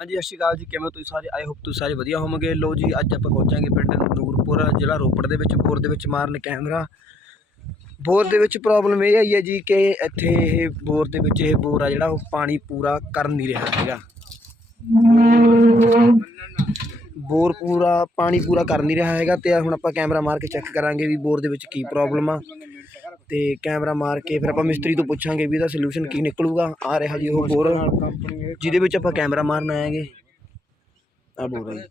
ਹਾਂਜੀ, ਸਤਿ ਸ਼੍ਰੀ ਅਕਾਲ ਜੀ। ਕਿਵੇਂ ਤੁਸੀਂ ਸਾਰੇ? ਆਈ ਹੋਪ ਤੁਸੀਂ ਸਾਰੇ ਵਧੀਆ ਹੋਵੋਗੇ। ਲੋ ਜੀ, ਅੱਜ ਆਪਾਂ ਪਹੁੰਚਾਂਗੇ ਪਿੰਡ ਨੂਰਪੁਰ, ਜ਼ਿਲ੍ਹਾ ਰੋਪੜ ਦੇ ਵਿੱਚ। ਬੋਰ ਦੇ ਵਿੱਚ ਮਾਰਨ ਕੈਮਰਾ। ਬੋਰ ਦੇ ਵਿੱਚ ਪ੍ਰੋਬਲਮ ਇਹ ਆਈ ਹੈ ਜੀ ਕਿ ਇੱਥੇ ਇਹ ਬੋਰ ਦੇ ਵਿੱਚ ਇਹ ਬੋਰ ਆ ਜਿਹੜਾ ਉਹ ਪਾਣੀ ਪੂਰਾ ਕਰ ਨਹੀਂ ਰਿਹਾ ਹੈਗਾ। ਬੋਰ ਪੂਰਾ, ਪਾਣੀ ਪੂਰਾ ਕਰ ਨਹੀਂ ਰਿਹਾ ਹੈਗਾ ਤੇ ਹੁਣ ਆਪਾਂ ਕੈਮਰਾ ਮਾਰ ਕੇ ਚੈੱਕ ਕਰਾਂਗੇ ਵੀ ਬੋਰ ਦੇ ਵਿੱਚ ਕੀ ਪ੍ਰੋਬਲਮ ਆ। ਤੇ ਕੈਮਰਾ ਮਾਰ ਕੇ ਫਿਰ ਆਪਾਂ ਮਿਸਤਰੀ ਤੋਂ ਪੁੱਛਾਂਗੇ ਵੀ ਇਹਦਾ ਸੋਲੂਸ਼ਨ ਕੀ ਨਿਕਲੂਗਾ। ਆ ਰਿਹਾ ਜੀ ਉਹ ਬੋਰ ਜਿਹਦੇ ਵਿੱਚ ਆਪਾਂ ਕੈਮਰਾ ਮਾਰਨ ਆਏਗੇ ਆ ਬੋਰ ਹੈ ਜੀ।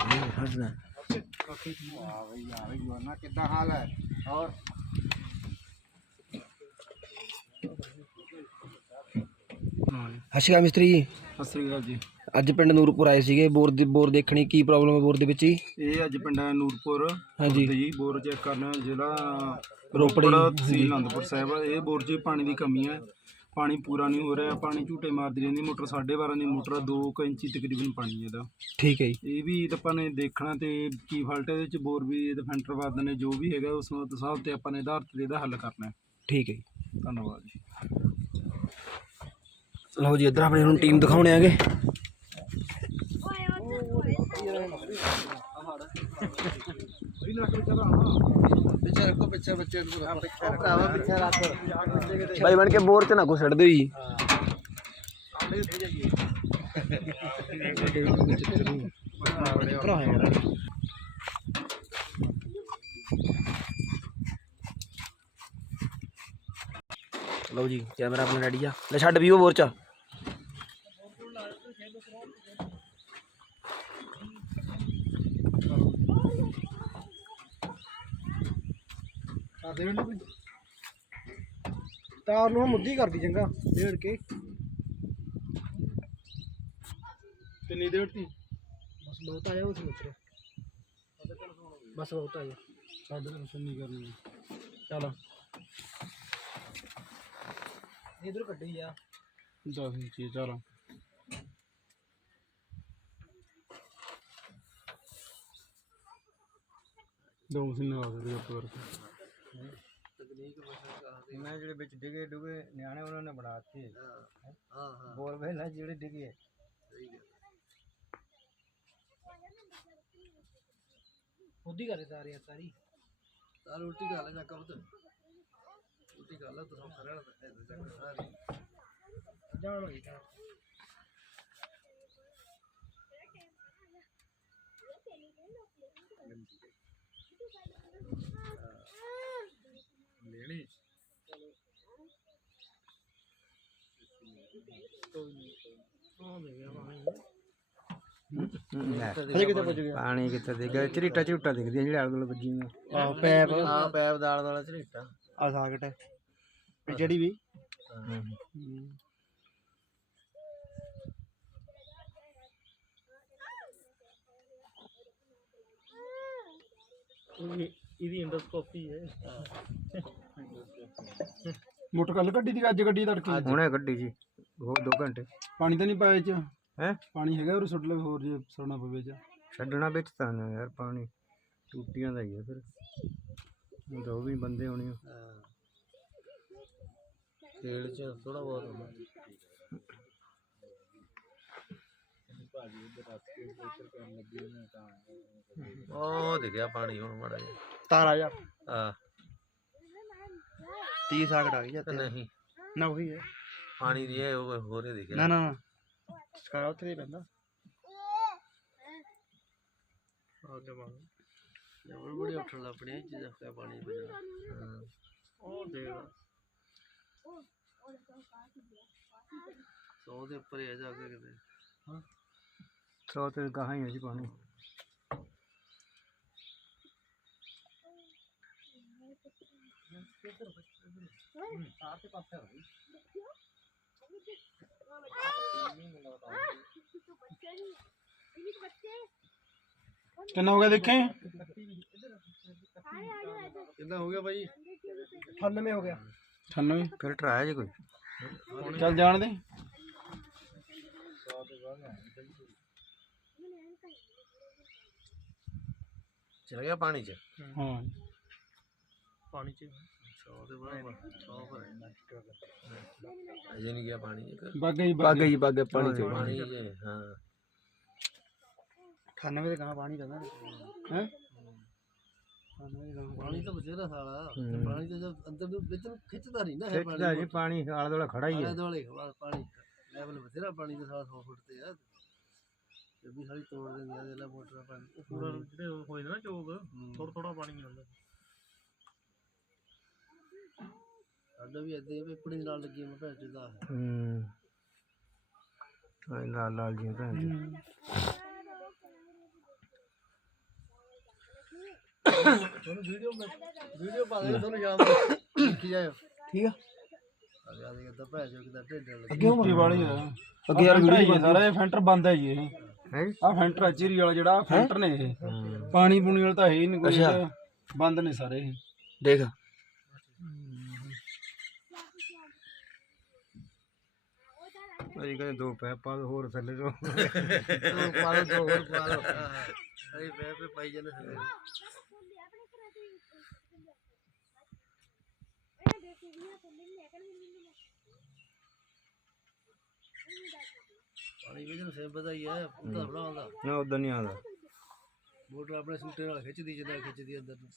ਇਹ ਹੱਸਣਾ ਕਿੱਦਾਂ ਹਾਲ ਹੈ ਔਰ ਅਕਾਲ ਮਿਸਤਰੀ ਜੀ। ਸਤਿ ਸ੍ਰੀ ਅਕਾਲ ਜੀ। ਅੱਜ ਪਿੰਡ ਨੂਰਪੁਰ ਆਏ ਸੀਗੇ ਬੋਰ ਦੇ ਬੋਰ ਦੇਖਣੀ ਕੀ ਪ੍ਰੋਬਲਮ ਹੈ ਬੋਰ ਦੇ ਵਿੱਚ ਜੀ? ਇਹ ਅੱਜ ਪਿੰਡ ਹੈ ਨੂਰਪੁਰ ਹਾਂਜੀ। ਜੀ ਬੋਰ ਚੈੱਕ ਕਰਨਾ ਜ਼ਿਲ੍ਹਾ ਰੋਪੜ ਜੀ। ਤਹਿਸੀਲ ਅਨੰਦਪੁਰ ਸਾਹਿਬ ਇਹ ਬੋਰ 'ਚ ਪਾਣੀ ਦੀ ਕਮੀ ਹੈ। ਪਾਣੀ ਪੂਰਾ ਨਹੀਂ ਹੋ ਰਿਹਾ ਪਾਣੀ ਝੂਟੇ ਮਾਰਦੀ ਰਹਿੰਦੀ ਮੋਟਰ 12.5 ਦੀ ਮੋਟਰ 2 ਇੰਚੀ ਤਕਰੀਬਨ ਪਾਣੀ ਇਹਦਾ। ਠੀਕ ਹੈ ਜੀ। ਇਹ ਵੀ ਤਾਂ ਆਪਾਂ ਨੇ ਦੇਖਣਾ ਤੇ ਕੀ ਫਾਲਟ ਇਹਦੇ 'ਚ ਬੋਰ ਵੀ ਇਹਦੇ ਫੈਂਟਰ ਵਾਦ ਨੇ ਜੋ ਵੀ ਹੈਗਾ ਉਸ ਨੂੰ ਹਿਸਾਬ ਤੇ ਆਪਾਂ ਨੇ ਆਧਾਰ ਤੇ ਇਹਦਾ ਹੱਲ ਕਰਨਾ ਹੈ। ਠੀਕ ਹੈ ਜੀ। ਧੰਨਵਾਦ ਜੀ। ਲਓ ਜੀ ਇੱਧਰ ਆਪਣੇ ਹੁਣ ਟੀਮ ਦਿਖਾਉਣੇ ਆਗੇ ਪਿੱਛੇ ਰੱਖੋ ਪਿੱਛੇ ਬੱਚੇ ਨੂੰ ਭਰਾਵਾ ਪਿੱਛੇ ਰੱਖ ਬਾਈ ਬਣ ਕੇ ਬੋਰ ਚ ਨਾ ਕੋ ਛੱਡ ਦਿਓ ਜੀ ਲਓ ਜੀ, ਕੈਮਰਾ ਆਪਣਾ ਰੈਡੀ ਆ। ਲੈ ਛੱਡ ਵੀ ਉਹ ਬੋਰ ਚ। ਤਾਰ ਨੂੰ ਮੁੱਦੀ ਕਰਦੀ ਚੰਗਾ ਡੇੜ ਕੇ। ਕਿੰਨੀ ਦੇੜਤੀ ਬਸ ਬਹੁਤ ਆਇਆ ਉਸ ਵਿੱਚ ਬਸ ਬਹੁਤ ਆਇਆ। ਸਾਡੇ ਨੂੰ ਸੁਣੀ ਕਰਨੀ ਚਲੋ। ਇਧਰ ਕੱਢੀ ਆ। 10 ਇੰਚੀ ਚਲੋ। ਦੋ ਮਸ਼ੀਨਾਂ ਲਾ ਸਕਦੇ ਆਪਾਂ ਵਰਕ ਮੈਂ ਜਿਹੜੇ ਵਿੱਚ ਡਿਗੇ ਡੁਗੇ ਨਿਆਣੇ ਉਹਨਾਂ ਨੇ ਬਣਾਤੇ ਹਾਂ ਹਾਂ ਬੋਲ ਵੇਲਾ ਜਿਹੜੇ ਡਿਗੇ। ਉਦੀ ਕਰੇ ਤਾਰੀ ਆ ਤਾਰੀ ਤਾਰ ਉਲਟੀ ਗੱਲ ਨਾ ਕਰ ਤੂੰ ਉਲਟੀ ਗੱਲ ਤੂੰ ਖੜਾ ਸਾਰੀ ਜਾਣੋ ਜੀ ਜਾਣੋ। ਲੈਣੀ। ਹਜੇ ਕਿੱਥੇ ਪੁੱਜ ਗਿਆ ਪਾਣੀ ਕਿੱਥੇ ਦਿਖ ਗਿਆ ਝਰੀਟਾ ਝੂਟਾ ਦਿਖਦੀਆਂ ਜਿਹੜੇ ਆਲੇ ਦੁਆਲੇ ਵੱਜੀਆਂ ਆਹ ਪੈਪ। ਹਾਂ ਪੈਪ ਦਾਲ ਵਾਲਾ ਝਰੀਟਾ। ਆ ਸਾਕਟ ਤੇ ਜਿਹੜੀ ਵੀ। ਇਹਦੀ ਇੰਡੋਸਕੋਪੀ ਹੈ। ਮੋਟਰ ਕੱਲ ਕੱਢੀ ਦੀ ਅੱਜ ਗੱਡੀ ਤੜਕੇ? ਹੁਣੇ ਗੱਡੀ ਜੀ ਹੋਰ 2 ਘੰਟੇ। ਪਾਣੀ ਤਾਂ ਨਹੀਂ ਪਾਇਆ ਚ? ਹੈ? ਪਾਣੀ ਹੈਗਾ ਉਹ ਸੁੱਟ ਲੈ ਹੋਰ ਜੇ ਸੁੱਟਣਾ ਪਵੇ ਚ। ਛੱਡਣਾ ਵਿੱਚ ਤਾਂ ਨਾ ਯਾਰ ਪਾਣੀ ਟੂਟੀਆਂ ਦਾ ਹੀ ਹੈ ਫਿਰ। ਹੁਣ ਤਾਂ ਉਹ ਵੀ ਬੰਦੇ ਹੋਣੇ ਆ। ਤੇਲ ਚ ਥੋੜਾ ਬਹੁਤ ਹੁੰਦਾ। ਉਹ ਦਿਖਿਆ ਪਾਣੀ ਹੁਣ ਮਾੜਾ ਜਿਹਾ। ਤਾਰਾ ਜਾ। ਆ 30 ਸਾਕਟ ਆ ਗਈ ਜਾਂ ਤੇ ਨਹੀਂ। ਨਾ ਉਹੀ ਹੈ। ਪਾਣੀ ਦੀ ਹੈ ਉਹ ਹੋਰ ਹੀ ਦਿਖਿਆ। ਨਾ ਨਾ ਨਾ। ਸਕਾਰਾ ਉੱਥੇ ਹੀ ਪੈਂਦਾ। ਆਗੇ ਮਾਂ ਜਬਰ ਬੜੀ ਉੱਠਣ ਲੱਗ ਪਣੀ ਚੀਜ਼ ਦਾ ਪਾਣੀ ਬਜਣਾ ਉਹ ਦੇਖ। ਸੌ ਦੇ ਉੱਪਰ ਹੀ ਆ ਜਾ ਕੇ ਕਿਤੇ। ਸੌ ਤੇ ਗਾਹਾਂ ਹੀ ਹੈ ਜੀ ਪਾਣੀ ਕਿੰਨਾ ਹੋ ਗਿਆ ਦੇਖੇ ਕਿੰਨਾ ਹੋ ਗਿਆ ਬਾਈ 98 ਹੋ ਗਿਆ 98 ਫਿਲਟਰ ਆਇਆ ਜੀ ਕੋਈ ਚੱਲ ਜਾਣ ਚਲ ਗਿਆ ਪਾਣੀ ਚ? ਹਾਂ। ਪਾਣੀ ਚ। ਸੌ ਦੇ ਬਰਾਬਰ। ਸੌ ਪਰ ਅਜੇ ਨਹੀਂ ਗਿਆ ਪਾਣੀ ਬਾਗਾ ਹੀ ਪੱਗ ਜੀ ਪੱਗ ਪਾਣੀ ਚ। ਪਾਣੀ ਜੇ ਹਾਂ। 98 ਦੇ ਕਹਾ ਪਾਣੀ ਹੈ? ਤਾਂ ਬਥੇਰਾ ਸਾਲਾ। ਪਾਣੀ ਤਾਂ ਜਦ ਅੰਦਰ ਨੂੰ ਵਿੱਚ ਨੂੰ ਖਿੱਚਦਾ ਨਹੀਂ ਨਾ ਹੈ ਪਾਣੀ ਪਾਣੀ ਆਲੇ ਦੁਆਲੇ ਖੜਾ ਆਲੇ ਦੁਆਲੇ ਖਵਾ ਪਾਣੀ ਲੈਵਲ ਬਥੇਰਾ ਪਾਣੀ ਦੇ ਸਾਲਾ 100 ਫੁੱਟ ਤੇ ਆ। ਇਹ ਵੀ ਸਾਲੀ ਤੋੜ ਦਿੰਦੀ ਆ ਜਿਹੜਾ ਮੋਟਰ ਪਾਣੀ ਪੂਰਾ ਜਿਹੜੇ ਹੋਏ ਨੇ ਨਾ ਚੋਗ ਥੋੜਾ ਥੋੜਾ ਪਾਣੀ ਹੁੰਦਾ। ਸਾਡਾ ਵੀ ਏਦਾਂ ਹੀ ਆ ਵੀ ਪੜੀ ਨਾਲ ਲੱਗੀ ਮੈਂ ਭੈਣ ਚੋਦਾ ਹੈ ਹੂੰ। ਆਹ ਲਾਲ ਲਾਲ ਜੀ ਭੈਣ ਚੋਦ। ਤੁਹਾਨੂੰ ਵੀਡੀਓ ਮੈਂ ਵੀਡੀਓ ਪਾ ਦੇ ਤੁਹਾਨੂੰ ਨੂੰ। ਦੇਖੀ ਜਾਇਓ। ਠੀਕ ਆ। ਆ ਗਿਆ ਦੇਖਦਾ ਭੈਣ ਚੋ ਕਿਦਾਂ ਢਿੱਡ ਲੱਗੀ। ਅੱਗੇ ਵਾਲੀ ਆ। ਅੱਗੇ ਯਾਰ ਵੀਡੀਓ ਸਾਰਾ ਇਹ ਫੈਂਟਰ ਬੰਦ ਹੈ ਜੀ ਇਹ? ਆ ਫੈਂਟਰ ਆ ਚੀਰੀ ਵਾਲਾ ਜਿਹੜਾ ਫੈਂਟਰ ਨੇ ਇਹ। ਪਾਣੀ ਪੂਣੀ ਵਾਲਾ ਤਾਂ ਹੈ ਹੀ ਨਹੀਂ ਕੋਈ ਅੱਛਾ। ਇਹਦਾ। ਬੰਦ ਨੇ ਸਾਰੇ ਇਹ। ਦੇਖ। ਅਸੀਂ ਕਹਿੰਦੇ ਦੋ ਪੈਪਾਂ ਹੋਰ ਥੱਲੇ ਤੋਂ। ਦੋ ਪਾ ਲਓ ਦੋ ਹੋਰ ਪਾ ਲਓ ਅਰੇ ਪੈ ਪੈ ਪਾਈ ਜਾਂਦੇ ਸਾਰੇ ਪਾਣੀ ਵਿੱਚ ਨੂੰ ਸੇਬ ਦਾ ਹੀ ਹੈ ਉਹਦਾ ਬਣਾਉਂਦਾ ਨਾ ਉਦੋਂ ਨਹੀਂ ਆਉਂਦਾ। ਮੋਟਰ ਆਪਣੇ ਸੂਟੇ ਨਾਲ ਖਿੱਚਦੀ ਜਿੱਦਾਂ ਖਿੱਚਦੀ ਅੰਦਰ ਨੂੰ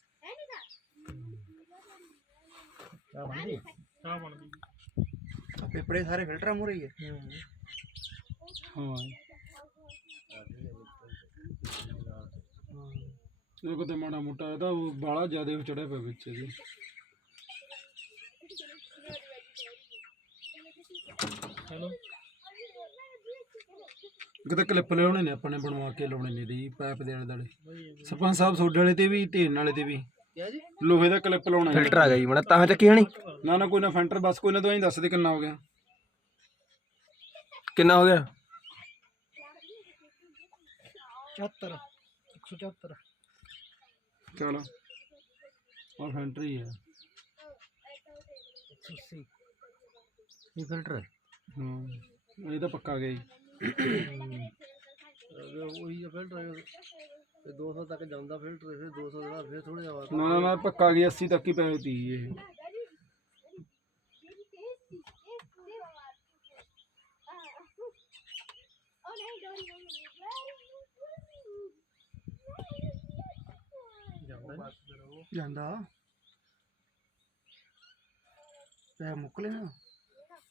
ਚਾਹ ਬਣਦੀ ਪੇਪਰੇ ਸਾਰੇ ਫਿਲਟਰਾਂ ਮੂਰੇ ਹੀ ਹੈ। ਹਾਂ। ਇਹ ਕਿਤੇ ਮਾੜਾ ਮੋਟਾ ਇਹਦਾ ਉਹ ਬਾਲਾ ਜ਼ਿਆਦਾ ਚੜਿਆ ਪਿਆ ਵਿੱਚ ਹੈਲੋ? ਕਿਤੇ ਕਲਿੱਪ ਲਿਆਉਣੇ ਨੇ ਆਪਾਂ ਨੇ ਬਣਵਾ ਕੇ ਲਾਉਣੇ ਨੇ ਦੀ ਪਾਈਪ ਦੇਣ ਵਾਲੇ ਸਰਪੰਚ ਸਾਹਿਬ ਸੋਡੇ ਵਾਲੇ ਤੇ ਵੀ ਢੇਨ ਵਾਲੇ ਤੇ ਵੀ। ਜੀ? ਲੋਹੇ ਦਾ ਕਲਿੱਪ ਲਾਉਣਾ ਹੈ। ਫਿਲਟਰ ਆ ਗਿਆ ਜੀ ਮੜਾ ਤਾਂ ਚੱਕੀ ਹਣੀ? ਨਾ ਨਾ ਕੋਈ ਨਾ ਫੈਂਟਰ ਬਸ ਕੋਈ ਨਾ ਦਵਾਈ ਦੱਸ ਦੇ ਕਿੰਨਾ ਹੋ ਗਿਆ। ਕਿੰਨਾ ਹੋ ਗਿਆ? 74 174 ਚਲ ਆ। ਫੈਂਟਰ ਹੀ ਹੈ ਇਹ ਫਿਲਟਰ ਹੈ? ਹਾਂ ਇਹ ਤਾਂ ਪੱਕਾ ਗਿਆ ਜੀ। ਉਹੀ ਫਿਲਟਰ ਤੇ 200 ਤੱਕ ਜਾਂਦਾ। ਫਿਲਟਰ ਫਿਰ 200 ਦਾ ਫਿਰ ਥੋੜਾ ਜਿਹਾ ਨਾ। ਨਾ ਨਾ ਪੱਕਾ ਗਿਆ 80 ਤੱਕ ਹੀ ਪੈ ਤੀ ਇਹ ਜਾਂਦਾ ਪੈ ਮੁੱਕ ਲੈਣਾ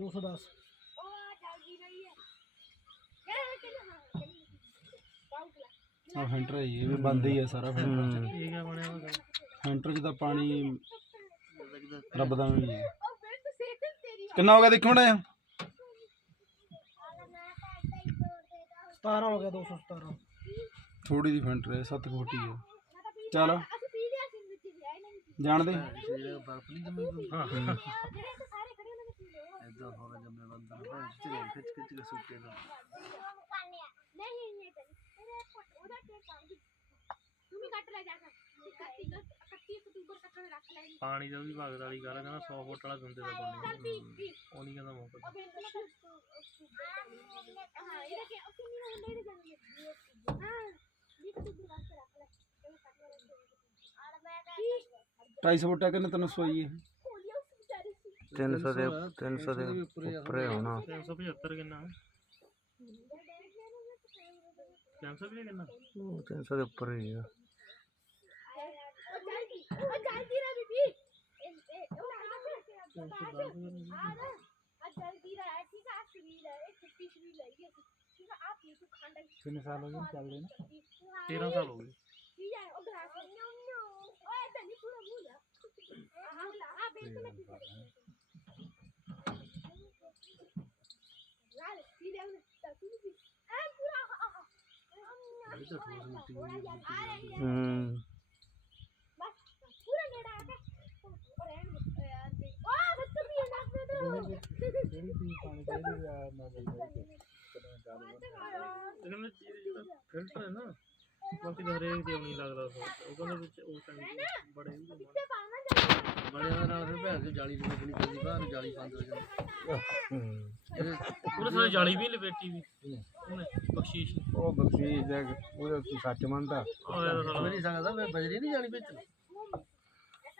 210 ਆ ਇਹ ਵੀ ਬੰਦ ਹੀ ਆ ਸਾਰਾ ਫਿਲਟਰ। ਚ ਇਹ ਕਿਆ ਬਣਿਆ ਹੋਇਆ। ਗਾ? ਹੈਂਟਰ ਤਾਂ ਪਾਣੀ ਰੱਬ ਦਾ ਵੀ ਹੈ। ਕਿੰਨਾ ਹੋ ਗਿਆ ਦੇਖੋ ਮੜਾ 17 ਹੋ ਗਿਆ 217 ਥੋੜੀ ਦੀ ਫਿਲਟਰ ਹੈ 7 ਫੁੱਟੀ ਹੈ ਚੱਲ। ਜਾਣਦੇ? ਹਾਂ ਕੇ 31 31 ਅਕਤੂਬਰ ਤੱਕ ਰੱਖ ਲੈ ਪਾਣੀ ਦਾ ਵੀ ਭਗਤ ਵਾਲੀ ਗੱਲ ਆ, ਕਹਿੰਦਾ 100 ਫੁੱਟ ਵਾਲਾ ਗੰਦੇ ਦਾ ਪਾਣੀ। ਉਹ ਨਹੀਂ ਕਹਿੰਦਾ ਮੌਕਾ ਉਹ ਬਿਲਕੁਲ ਹਾਂ ਇਹਦੇ ਕੇ ਉਹ ਕਿੰਨੀ ਨੂੰ ਨਹੀਂ ਜਾਂਦੇ ਹਾਂ 20 ਅਕਤੂਬਰ ਵਾਸਤੇ ਰੱਖ ਲੈ। ਇਹ ਕੱਟ ਲੈ ਆੜ ਮੈਂ ਤਾਂ 250 ਫੁੱਟਾ ਕਿੰਨੇ ਤੈਨੂੰ ਸੋਈ ਹੈ ਖੋਲਿਆ ਉਸ ਵਿਚਾਰੇ ਸੀ 300 ਦੇ 300 ਦੇ ਉੱਪਰ ਹੀ ਹੋਣਾ। 375 ਕਿੰਨਾ? 300 ਵੀ ਕਿੰਨਾ? ਉਹ 300 ਦੇ ਉੱਪਰ ਹੀ ਆ। ਉਹ ਜਲਦੀ ਉਹ ਜਲਦੀ ਰਾ ਬੀਬੀ ਇਹ ਇਹ ਉਹ ਆ ਆ ਆ। ਜਲਦੀ ਰਾ ਹੂੰ ਹੈ ਨਾ। ਬਾਕੀ ਹਰੇਕ ਦੇ ਨਹੀਂ ਲੱਗਦਾ ਉਹ। ਕਹਿੰਦੇ ਵਿੱਚ ਉਹ ਚੰਗੇ ਬੜੇ ਹੁੰਦੇ ਨੇ ਬੜੇ ਦਾ ਨਾਲ ਫਿਰ ਭੈਣ ਦੀ ਜਾਲੀ ਨੂੰ ਲੱਗਣੀ ਪੈਂਦੀ ਬਾਹਰ ਨੂੰ ਜਾਲੀ ਬੰਦ ਹੋ ਜਾਂਦੀ। ਇਹਦੇ ਉਹਦੇ ਸਾਰੇ ਜਾਲੀ ਵੀ ਲਪੇਟੀ ਵੀ। ਉਹਨੇ ਬਖਸ਼ੀਸ਼। ਉਹ ਬਖਸ਼ੀਸ਼ ਦੇ ਉਹਦਾ ਕੀ ਸੱਚ ਮੰਨਦਾ ਆਇਆ ਤਾਂ ਸਾਲਾ ਮੇਰੀ ਸੰਗਤ ਆ ਮੈਂ ਬਜਰੀ ਨਹੀਂ ਜਾਲੀ ਵਿੱਚ।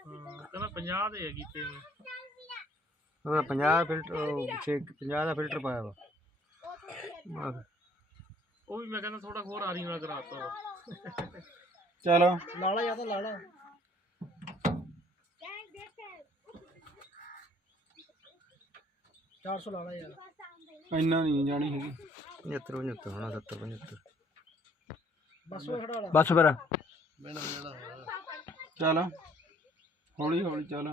ਹਾਂ, ਕਹਿੰਦਾ 50 ਦੇ ਹੈ ਕੀਤੇ ਮੈਂ ਉਹਦਾ 50 ਫਿਲਟਰ ਉਹ ਛੇ 50 ਦਾ ਫਿਲਟਰ ਪਾਇਆ ਵਾ। ਬਸ। ਉਹ ਵੀ ਮੈਂ ਕਹਿੰਦਾ ਥੋੜਾ ਹੋਰ ਆਰੀ ਨਾਲ ਕਰਾਤਾ ਵਾ। ਚਲ। ਲਾਲਾ ਜਾਂ ਤਾਂ ਲਾਲਾ ਗੈਂਗ ਦੇਖ 400 ਲਾਲਾ ਯਾਰ। ਇੰਨਾ ਨਹੀਂ ਜਾਣੀ ਹੈਗੀ। 75 75 ਹੋਣਾ 70 75 ਬਸ ਉਹ ਖੜਾ ਲਾ। ਬਸ ਫਿਰ। ਮੈਡਮ ਜਿਹੜਾ ਚਲ। ਹੌਲੀ ਹੌਲੀ ਚੱਲ।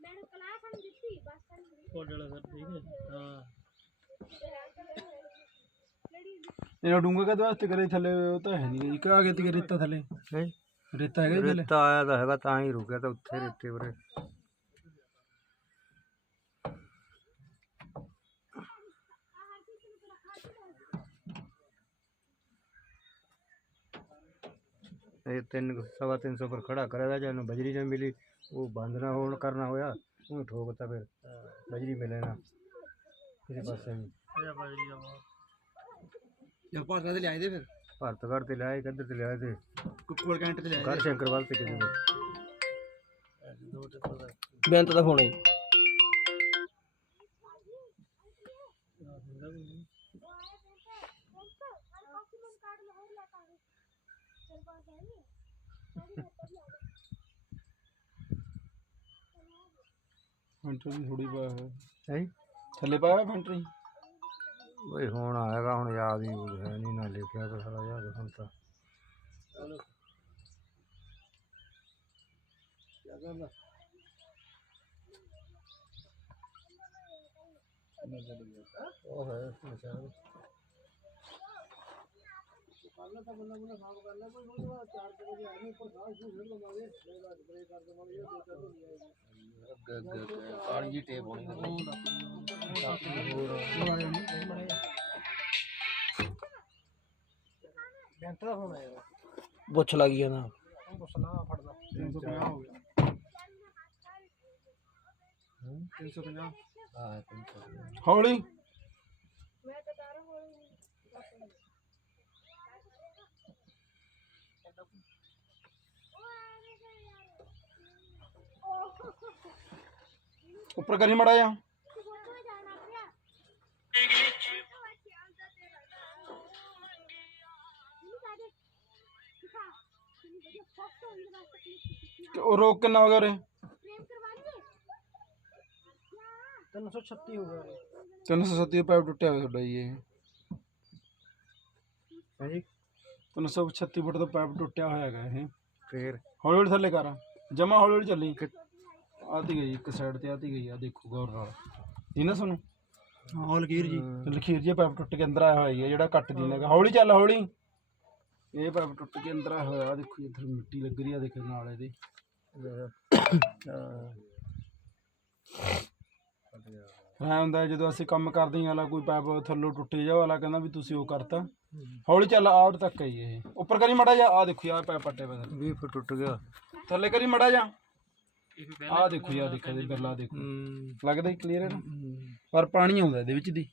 ਮੈਨੂੰ ਕਲਾਸ ਹਮ ਦਿੱਤੀ ਬਸ ਵਾਲਾ ਸਰ ਠੀਕ ਹੈ ਹਾਂ। ਇਹਨਾਂ ਡੂੰਗਾ ਕਦ ਵਾਸਤੇ ਕਰੇ? ਥੱਲੇ ਉਹ ਤਾਂ ਹੈ ਨਹੀਂ। ਜੀ ਕਾ ਕੇ ਤੇ ਰੇਤਾ ਥੱਲੇ। ਹੈ ਰੇਤਾ ਹੈਗਾ ਜੀ ਥੱਲੇ? ਰੇਤਾ ਆਇਆ ਤਾਂ ਹੈਗਾ ਤਾਂ ਹੀ ਰੁਕਿਆ ਤਾਂ ਉੱਥੇ ਰੇਤੇ ਵਰੇ ਇਹ ਤਿੰਨ ਸਵਾ ਤਿੰਨ ਸੌ ਪਰ ਖੜਾ ਕਰਿਆ ਦਾ ਜਾਨੂੰ ਬਜਰੀ ਜਾਂ ਮਿਲੀ ਉਹ ਬੰਦ ਨਾ ਹੋਣ ਕਰਨਾ ਹੋਇਆ ਉਹਨੂੰ ਠੋਕਤਾ ਫਿਰ ਬਜਰੀ ਮਿਲੇ ਨਾ ਕਿਸੇ ਪਾਸੇ ਇਹ ਬਾਜਰੀ ਦਾ। ਜਾਂ ਭਾਰਤਾਂ ਦੇ ਲਿਆਏ ਦੇ ਫਿਰ? ਭਾਰਤਗੜ੍ਹ ਤੇ ਲਿਆਏ ਕਿੱਧਰ ਤੇ ਲਿਆਏ ਤੇ। ਕੁੱਕੜ ਕੈਂਟ ਤੇ ਲੈ ਕਰ ਸ਼ੰਕਰ ਵੱਲ ਤੇ ਕਿਤੇ ਬੇਅੰਤ ਦਾ ਫੋਨ ਹੈ ਫੈਂਟਰ ਥੋੜੀ ਪਾਇਆ ਹੈਂ। ਥੱਲੇ ਪਾਇਆ ਫੈਂਟਰ ਓਏ ਹੁਣ ਆਏਗਾ ਹੁਣ ਯਾਦ ਹੀ ਹੈ ਨਹੀਂ ਨਾ ਲਿਖਿਆ ਤਾਂ ਸਾਰਾ ਯਾਦ ਹੁਣ ਤਾਂ। ਉਹ ਹੈ ਨਿਸ਼ਾਨ। ਕਾਲੀ ਜੀ ਟੇਪ ਹੋਣੀ ਬੈਂਕ ਦਾ ਫੋਨ ਆਇਆ ਪੁੱਛ ਲੱਗ ਗਿਆ ਨਾ ਬਸ ਨਾ ਫੜਦਾ 350 ਹੋ ਗਿਆ 350 ਹਾਂ 350 ਹੌਲੀ ਮੈਂ ਤਾਂ ਕਰ ਹੋਈ ਉੱਪਰ ਕਰੀ ਮੜਾ ਜਾ ਉਹ ਰੋਕ ਕਿੰਨਾ ਹੋ ਗਿਆ ਲਈਏ 336 ਹੋ ਗਿਆ 370 ਪਾਈਪ ਟੁੱਟਿਆ ਹੋਇਆ ਤੁਹਾਡਾ ਜੀ ਇਹ। ਹਾਂਜੀ। 336 ਫੁੱਟ ਦਾ ਪਾਈਪ ਟੁੱਟਿਆ ਹੋਇਆ ਹੈਗਾ ਇਹ। ਫੇਰ। ਹੌਲੀ ਹੌਲੀ ਥੱਲੇ ਕਰ। ਜਮਾ ਹੌਲੀ ਹੌਲੀ ਚੱਲੀ। ਆਤੀ ਗਈ ਇੱਕ ਸਾਈਡ ਤੇ ਆਤੀ ਗਈ ਆ ਦੇਖੋ ਗੌਰ ਨਾਲ। ਇਹ ਨਾ ਸੁਣੋ ਹਾਂ ਲਕੀਰ ਜੀ। ਲਕੀਰ ਜੀ ਪਾਈਪ ਟੁੱਟ ਕੇ ਅੰਦਰ ਆਇਆ ਹੋਇਆ ਇਹ ਜਿਹੜਾ ਕੱਟ ਦੀ ਹੈਗਾ ਹੌਲੀ ਚੱਲ ਹੌਲੀ। ਇਹ ਪਾਈਪ ਟੁੱਟ ਕੇ ਅੰਦਰ ਆਇਆ ਹੋਇਆ ਦੇਖੋ ਇੱਧਰ ਮਿੱਟੀ ਲੱਗ ਰਹੀ ਆ ਦੇਖੋ ਨਾਲ ਇਹਦੇ। ਐ ਹੁੰਦਾ ਜਦੋਂ ਅਸੀਂ ਕੰਮ ਕਰਦੇ ਹਾਂ ਵਾਲਾ ਕੋਈ ਪਾਈਪ ਥੱਲੋਂ ਟੁੱਟੇ ਜਾ ਵਾਲਾ ਕਹਿੰਦਾ ਵੀ ਤੁਸੀਂ ਉਹ ਕਰਤਾ। ਹੌਲੀ ਚੱਲ ਆਉਟ ਤੱਕ ਹੀ ਇਹ। ਉੱਪਰ ਕਰੀ ਮੜਾ ਜਾ ਆ ਦੇਖੋ ਆ ਪਾਈਪ ਪੱਟੇ ਪਏ 20 ਫੁੱਟ ਟੁੱਟ ਗਿਆ। ਥੱਲੇ ਕਰੀ ਮੜਾ ਜਾ ਆ ਦੇਖੋ ਯਾ ਦੇਖੋ ਇਹਦੇ ਬਿਰਲਾ ਦੇਖੋ। ਲੱਗਦਾ ਹੀ ਕਲੀਅਰ ਹੈ ਨਾ? ਪਰ ਪਾਣੀ ਆਉਂਦਾ ਇਹਦੇ ਵਿੱਚ ਦੀ।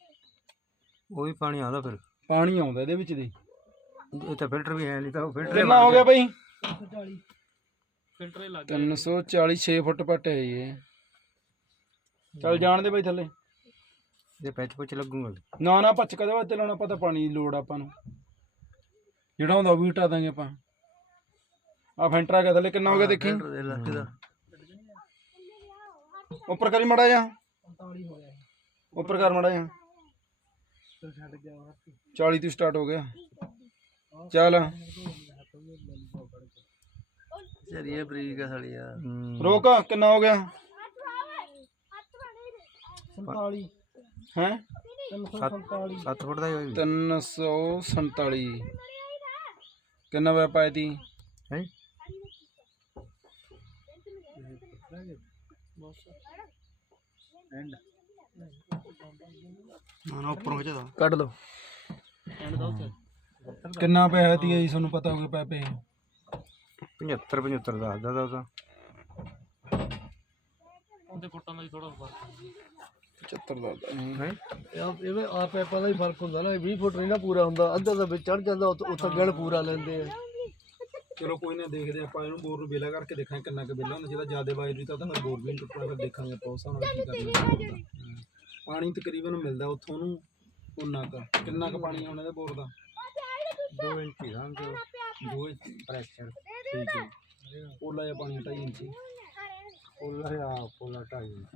ਉਹ ਵੀ ਪਾਣੀ ਆਉਂਦਾ ਫਿਰ। ਪਾਣੀ ਆਉਂਦਾ ਇਹਦੇ ਵਿੱਚ ਦੀ। ਇਹ ਤਾਂ ਫਿਲਟਰ ਵੀ ਹੈ ਨਹੀਂ ਤਾਂ ਉਹ ਫਿਲਟਰ ਕਿੰਨਾ ਹੋ ਗਿਆ ਬਈ? ਫਿਲਟਰ ਹੀ ਲੱਗ ਗਿਆ। 340 6 ਫੁੱਟ ਪੱਟ ਹੈ ਇਹ। ਚੱਲ ਜਾਣ ਦੇ ਬਈ ਥੱਲੇ। ਇਹ ਪੈਚ ਪੁੱਚ ਲੱਗੂਗਾ। ਨਾ ਨਾ ਪੱਚ ਕਦੇ ਵਾਸਤੇ ਲਾਉਣਾ ਪਤਾ ਪਾਣੀ ਦੀ ਲੋੜ ਆ ਆਪਾਂ ਨੂੰ। ਜਿਹੜਾ ਹੁੰਦਾ ਉਹ ਵੀ ਹਟਾ ਦਾਂਗੇ ਆਪਾਂ। ਆ ਫੈਂਟਰ ਗਿਆ ਥੱਲੇ ਕਿੰਨਾ ਹੋ ਗਿਆ ਦੇਖੀ? ਦੇ ਦਾ। ਉੱਪਰ ਕਰੀ ਮੜਾ ਜਾ 45 ਹੋ ਗਿਆ। ਉੱਪਰ ਕਰ ਮੜਾ ਜਾ ਤੇ ਛੱਡ ਗਿਆ 40 ਤੋਂ ਸਟਾਰਟ ਹੋ ਗਿਆ। ਚੱਲ। ਚਰੀਏ ਬਰੀਕ ਆ ਸਾਲੀ ਆ। ਰੋਕ ਕਿੰਨਾ ਹੋ ਗਿਆ? ਹੱਥ ਵਾਵੇ ਹੱਥ ਵਾਵੇ 47 ਹੈ? 347 7 ਫੁੱਟ ਦਾ ਹੀ ਹੋਈ 347 ਕਿੰਨਾ ਤੀ? ਹੈ? ਨਾ ਉੱਪਰੋਂ ਖਿਚਦਾ। ਕੱਢ ਲਓ। ਐਂਡ ਦਾ ਉੱਥੇ ਕਿੰਨਾ ਪਿਆ ਤੀ ਜੀ? ਤੁਹਾਨੂੰ ਪਤਾ ਹੋਵੇ ਪੈਪੇ 75 75 ਦੱਸਦਾ ਤਾਂ ਉਹਦੇ ਫੁੱਟਾਂ ਦਾ ਥੋੜਾ ਫ਼ਰਕ ਹੈ 75 ਦਾ ਹੈ। ਇਹ ਇਹ ਆ ਪੈਪਾਂ ਦਾ ਹੀ ਫ਼ਰਕ ਹੁੰਦਾ ਨਾ ਇਹ 20 ਫੁੱਟ ਨਹੀਂ ਨਾ ਪੂਰਾ ਹੁੰਦਾ ਅੱਧਾ ਵਿੱਚ ਚੜ ਜਾਂਦਾ ਉੱਥੇ ਉੱਥੇ ਗੜ ਪੂਰਾ ਲੈਂਦੇ ਆ। ਚਲੋ ਕੋਈ ਨਾ ਦੇਖਦੇ ਆਪਾਂ ਇਹਨੂੰ ਬੋਰ ਨੂੰ ਬੇਲਾ ਕਰਕੇ ਦੇਖਾਂਗੇ ਕਿੰਨਾ ਕੁ ਬਿੱਲ ਹੁੰਦਾ। ਜਿਹਦਾ ਜ਼ਿਆਦਾ ਵਾਇਰ ਤਾਂ ਉਹਦਾ ਫਿਰ ਬੋਰ ਵੀ ਨਹੀਂ ਟੁੱਟਣਾ ਫਿਰ ਦੇਖਾਂਗੇ ਆਪਾਂ ਉਸ ਹਿਸਾਬ ਨਾਲ ਕੀ ਕਰਨਾ ਹਮ। ਪਾਣੀ ਤਕਰੀਬਨ ਮਿਲਦਾ ਉੱਥੋਂ ਨੂੰ ਉਨਾ ਕੁ। ਕਿੰਨਾ ਕੁ ਪਾਣੀ ਆਉਣਾ ਇਹਦੇ ਬੋਰ ਦਾ? 2 ਇੰਚ ਹੀ ਸਮਝੋ ਦੋ ਇੰਚ। ਪ੍ਰੈਸ਼ਰ ਠੀਕ ਹੈ। ਪੋਲਾ ਜਿਹਾ ਪਾਣੀ 2.5 ਇੰਚੀ। ਪੋਲਾ ਆ ਪੋਲਾ 2.5 ਇੰਚ।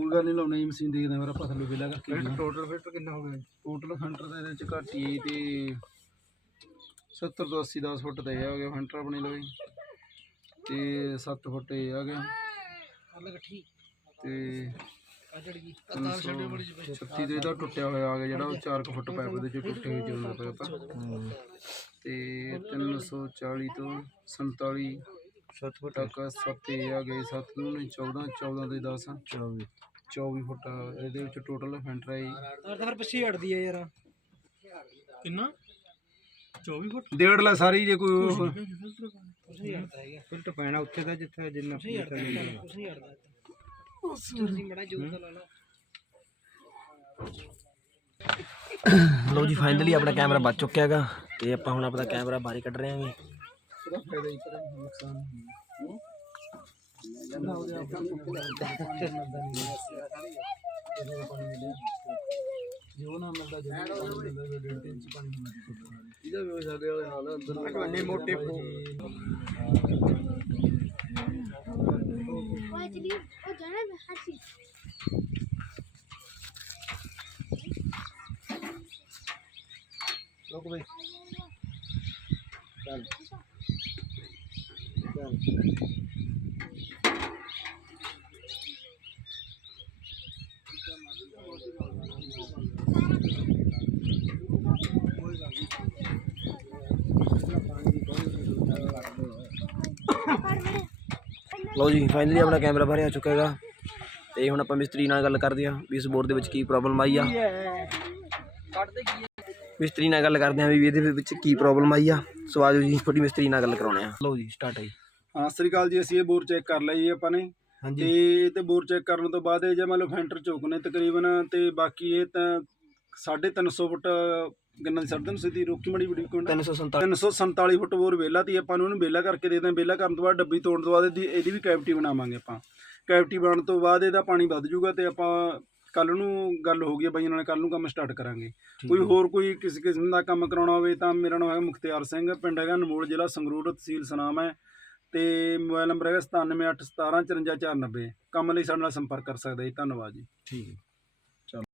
ਕੋਈ ਗੱਲ ਨਹੀਂ ਲਾਉਣਾ ਹੀ ਮਸ਼ੀਨ ਦੇਖਦੇ ਹਾਂ ਫਿਰ ਆਪਾਂ ਥੱਲੇ ਕਰਕੇ ਟੋਟਲ ਫਿਲਟਰ ਕਿੰਨਾ ਹੋ ਗਿਆ ਟੋਟਲ ਫੰਟਰ ਦਾ ਇਹਦੇ ਚ ਘੱਟ ਹੀ ਤੇ 70 ਤੋਂ 80 10 ਫੁੱਟ ਦਾ ਇਹ ਆ ਗਿਆ ਫੰਟਰ ਆਪਣੇ ਲਈ ਤੇ 7 ਫੁੱਟ ਇਹ ਆ ਗਿਆ। ਤੇ ਤਾਰ ਛੱਡੇ ਬੜੀ ਜਿਹੀ 36 ਤੇ ਇਹਦਾ ਟੁੱਟਿਆ ਹੋਇਆ ਆ ਗਿਆ ਜਿਹੜਾ ਉਹ 4 ਫੁੱਟ ਪਾਈਪ ਦੇ ਚ ਟੁੱਟੇ ਹੋਏ ਚੱਲਦਾ ਪਿਆ ਆਪਾਂ ਤੇ 340 ਤੋਂ 47 7 ਫੁੱਟ। ਤੱਕ 7 ਇਹ ਆ ਗਏ 7 ਨੂੰ 14 14 ਤੇ 10 24 24 ਫੁੱਟ ਇਹਦੇ ਵਿੱਚ ਟੋਟਲ ਫੈਂਟਰ ਹੈ ਕਿੰਨਾ? 24 ਫੁੱਟ? ਡੇਢ ਲਾ ਸਾਰੀ ਜੇ ਕੋਈ ਉਹ- ਫਿਲਟਰ ਪੈਣਾ ਉੱਥੇ ਦਾ ਜਿੱਥੇ ਜਿੰਨਾ ਜਿੱਥੇ ਮਿਲਦਾ ਲਓ। ਜੀ ਫਾਈਨਲੀ ਆਪਣਾ ਕੈਮਰਾ ਬਚ ਚੁੱਕਿਆ ਹੈਗਾ। ਤੇ ਆਪਾਂ ਹੁਣ ਆਪਣਾ ਕੈਮਰਾ ਬਾਹਰ ਕੱਢ ਰਹੇ ਹਾਂਗੇ ਉਹਦਾ ਫਾਇਦਾ ਹੀ ਕਰੇ ਨੁਕਸਾਨ ਨਹੀਂ ਲਓ ਜੀ ਫਾਈਨਲੀ ਆਪਣਾ ਕੈਮਰਾ ਬਾਹਰ ਆ ਚੁੱਕਾ ਹੈਗਾ। ਤੇ ਹੁਣ ਆਪਾਂ ਮਿਸਤਰੀ ਨਾਲ ਗੱਲ ਕਰਦੇ ਹਾਂ ਵੀ ਇਸ ਬੋਰਡ ਦੇ ਵਿੱਚ ਕੀ ਪ੍ਰੋਬਲਮ ਆਈ ਆ। ਮਿਸਤਰੀ ਨਾਲ ਗੱਲ ਕਰਦੇ ਹਾਂ ਵੀ ਇਹਦੇ ਵਿੱਚ ਕੀ ਪ੍ਰੋਬਲਮ ਆਈ ਆ। ਸੋ ਆਜੋ ਜੀ ਤੁਹਾਡੀ ਮਿਸਤਰੀ ਨਾਲ ਗੱਲ ਕਰਾਉਣੇ ਆ ਲਓ ਜੀ ਸਟਾਰਟ ਹੈ ਹਾਂ ਸਤਿ ਸ੍ਰੀ ਅਕਾਲ ਜੀ ਅਸੀਂ ਇਹ ਬੋਰ ਚੈੱਕ ਕਰ ਜੀ ਆਪਾਂ ਨੇ। ਹਾਂਜੀ। ਤੇ ਇਹ ਤੇ ਬੋਰ ਚੈੱਕ ਕਰਨ ਤੋਂ ਬਾਅਦ ਇਹ ਜੇ ਮੰਨ ਲਓ ਫੈਂਟਰ ਚੁੱਕਨੇ ਤਕਰੀਬਨ ਤੇ ਬਾਕੀ ਇਹ ਤਾਂ 350 ਫੁੱਟ ਕਿੰਨਾ ਦੀ ਸਰਦਨ ਸਿੱਧੀ ਰੋਕੀ ਮੜੀ ਬੜੀ ਕੋਣ 347 347 ਫੁੱਟ ਬੋਰ ਵੇਲਾ ਤੀ ਆਪਾਂ ਨੂੰ ਇਹਨੂੰ ਵੇਲਾ ਕਰਕੇ ਦੇ ਦਾਂ ਵੇਲਾ ਕਰਨ ਤੋਂ ਬਾਅਦ ਡੱਬੀ ਤੋੜਨ ਤੋਂ ਬਾਅਦ ਇਹਦੀ ਇਹਦੀ ਵੀ ਕੈਵਿਟੀ ਬਣਾਵਾਂਗੇ ਆਪਾਂ। ਕੈਵਿਟੀ ਬਣਨ ਤੋਂ ਬਾਅਦ ਇਹਦਾ ਪਾਣੀ ਵੱਧ ਜਾਊਗਾ ਤੇ ਆਪਾਂ ਕੱਲ ਨੂੰ ਗੱਲ ਹੋ ਗਈ ਹੈ ਬਾਈਆਂ ਨਾਲ ਕੱਲ ਨੂੰ ਕੰਮ ਸਟਾਰਟ ਕਰਾਂਗੇ। ਕੋਈ ਹੋਰ ਕੋਈ ਕਿਸੇ ਕਿਸਮ ਦਾ ਕੰਮ ਕਰਾਉਣਾ ਹੋਵੇ ਤਾਂ ਮੇਰਾ ਨਾਮ ਹੈਗਾ ਮੁਖਤਿਆਰ ਸਿੰਘ। ਪਿੰਡ ਹੈਗਾ ਨਮੋਲ ਜ਼ਿਲ੍ਹਾ ਸੰਗਰੂਰ ਤਹਿਸੀਲ ਸੁਨਾਮ ਹੈ। ਤੇ ਮੋਬਾਈਲ ਨੰਬਰ ਹੈਗਾ 9781175490 ਕੰਮ ਲਈ ਸਾਡੇ ਨਾਲ ਸੰਪਰਕ ਕਰ ਸਕਦੇ ਜੀ। ਧੰਨਵਾਦ ਜੀ। ਠੀਕ ਹੈ।